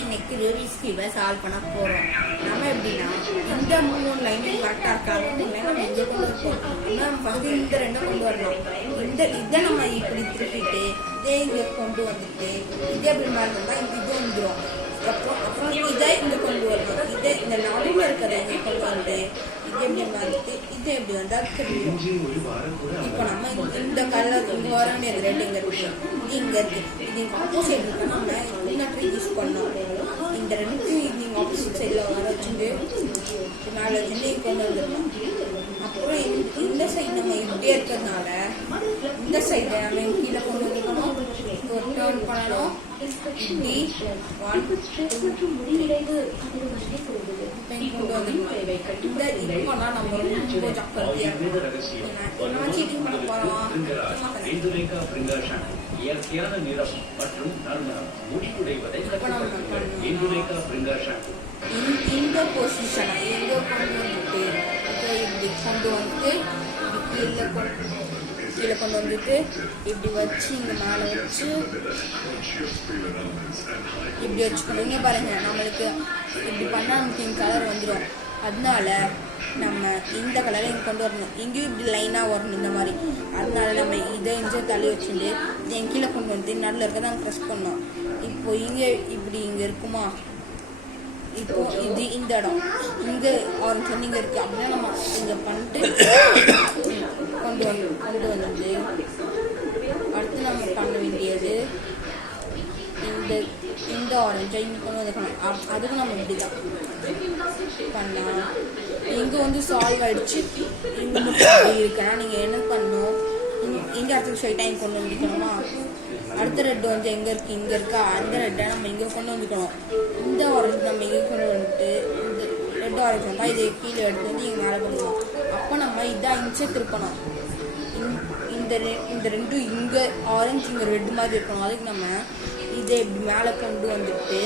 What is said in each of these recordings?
இன்னைக்கு Rubik's கியூபை solve பண்ண போறோம். நம்ம எப்படின்னா இந்த 3 லைனும் கரெக்டா இருக்காங்க. நம்ம இங்க கொண்டு இருக்கோம். நம்ம ஃபர்ஸ்ட் இந்த ரெண்டை கொண்டு வரணும். இதை நம்ம இப்படி திருப்பிட்டு இதே இங்க கொண்டு வந்துட்டு இதே எப்படி மாதிரி இருந்தா இது வந்துடும். அப்புறம் இதை இங்க கொண்டு வரணும். இதை இந்த நடுவில் இருக்கிறத இங்க கொண்டு வந்து இது எப்படி வந்துட்டு இது எப்படி வந்தா தெரியும். இப்போ நம்ம இந்த கலர் இங்க வர வேண்டியது ரெண்டு இங்க இருக்கு, இங்க இருக்கு. இது ஆப்போசிட் இருக்கு. நம்ம இன்னொரு யூஸ் பண்ணோம். இந்த ரெண்டு நீங்க ஆப்போசிட் சைட்ல வர வச்சுட்டு மேல வச்சுட்டு கொண்டு வந்துடணும். அப்புறம் இந்த சைடு நம்ம இப்படியே இருக்கிறதுனால இந்த சைடு நம்ம கீழே கொண்டு வந்துக்கணும். ஒரு டர்ன் பண்ணணும். இப்படி 1 2 கொண்டு வந்து இந்த இப்போனா நம்ம ரொம்ப ஜாக்கிரதையா நம்ம சீட்டிங் பண்ண போறோம். இயற்கையான நிறம் மற்றும் நறுமணம் முடிவுடைவதை இந்த பொசிஷனை எங்க கொண்டு வந்துட்டு இப்படி கொண்டு வந்து கீழே கொண்டு வந்துட்டு இப்படி வச்சு இங்க மேலே வச்சு இப்படி வச்சுக்கணும். இங்க பாருங்க, நம்மளுக்கு இப்படி பண்ணா நமக்கு இந்த கலர் வந்துடும். அதனால நம்ம இந்த கலரை இங்கே கொண்டு வரணும். இங்கேயும் இப்படி லைனாக வரணும் இந்த மாதிரி. அதனால நம்ம இதை இங்கே தள்ளி வச்சுட்டு என் கீழே கொண்டு வந்து நடுவில் இருக்க நாங்கள் ப்ரெஸ் பண்ணோம். இப்போ இங்கே இப்படி இங்கே இருக்குமா, இப்போ இது இந்த இடம் இங்கே ஆரஞ்சு வந்து இங்கே இருக்குது. அப்படின்னா நம்ம இங்கே பண்ணிட்டு கொண்டு வந்து அடுத்து நம்ம பண்ண வேண்டியது இந்த ஆரஞ்சை இங்கே கொண்டு வந்துக்கணும். அதுக்கும் நம்ம இப்படி தான் பண்ணலாம். இங்கே வந்து சால்வ் ஆகிடுச்சு. இங்கே மட்டும் இருக்குன்னா நீங்கள் என்ன பண்ணணும், இங்கே அடுத்த ஸ்ட்ரைட்டாக இங்கே கொண்டு வந்துக்கணுமா. அடுத்த ரெட்டு வந்து எங்கே இருக்குது, இங்கே இருக்கா, அந்த ரெட்டை நம்ம இங்கே கொண்டு வந்துக்கணும். இந்த ஆரஞ்சு நம்ம இங்கே கொண்டு வந்துட்டு இந்த ரெட்டு ஆரஞ்சு வந்தால் இதை கீழே எடுத்து வந்து இங்கே மேலே பண்ணிக்கணும். அப்போ நம்ம இதை இன்ச்சை திருப்பணும். இந்த ரெண்டும் இங்கே ஆரஞ்சு இங்கே ரெட்டு மாதிரி இருக்கணும். அதுக்கு நம்ம இதை இப்படி மேலே கொண்டு வந்துட்டு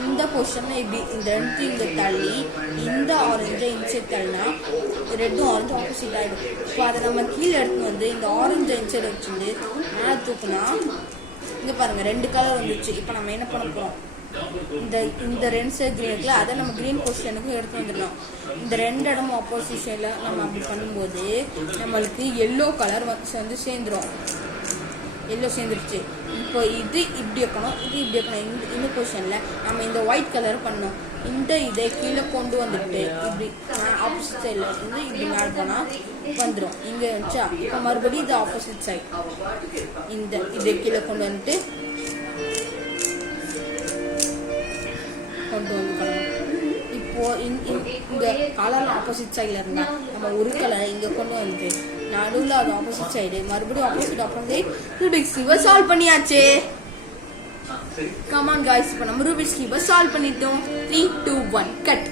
இந்த பொசிஷனை இப்படி இந்த ரெண்டு இங்கே தள்ளி இந்த ஆரஞ்சை இன்சைட் தள்ளினா ரெட்டும் ஆரஞ்சு ஆப்போசிட் ஆகிடும். இப்போ அதை நம்ம கீழே எடுத்து வந்து இந்த ஆரஞ்சை இன்சைட் வச்சுட்டு மேலே தூக்குனா இங்கே பாருங்கள் ரெண்டு கலர் வந்துச்சு. இப்போ நம்ம என்ன பண்ண போகிறோம், இந்த ரெண்டு சைடு க்ரீன் இருக்குல்ல, அதை நம்ம க்ரீன் பொசிஷனுக்கும் எடுத்து வந்துடலாம். இந்த ரெண்டு இடமும் ஆப்போசிஷனில் நம்ம அப்படி பண்ணும்போது நம்மளுக்கு எல்லோ கலர் வந்து சேர்ந்துடும். எல்லோ சேர்ந்துருச்சு. இப்போ இது இப்படி வைக்கணும், இது இப்படி வைக்கணும். இந்த பொசிஷனில் நம்ம இந்த ஒயிட் கலர் பண்ணோம். இதை கீழே கொண்டு வந்துட்டு இப்படி ஆப்போசிட் சைடில் இருந்து இப்படி மேலே போனால் வந்துடும். இங்கே வந்துச்சா. இப்போ மறுபடியும் இது ஆப்போசிட் சைட் இதை கீழே கொண்டு வந்துட்டு வந்துக்கணும். இப்போ இந்த கலர் ஆப்போசிட் சைடில் இருந்தால் நம்ம ஒரு கலரை இங்கே கொண்டு வந்து நடுவில் அது ஆப்போசிட் சைடு மறுபடியும் ஆப்போசிட் ரூபிக்ஸ் கியூபை சால்வ் பண்ணியாச்சு. கமான் காய்ஸ், இப்போ நம்ம ரூபிக்ஸ் கியூபை சால்வ் பண்ணிட்டோம். 3 2 1 கட்.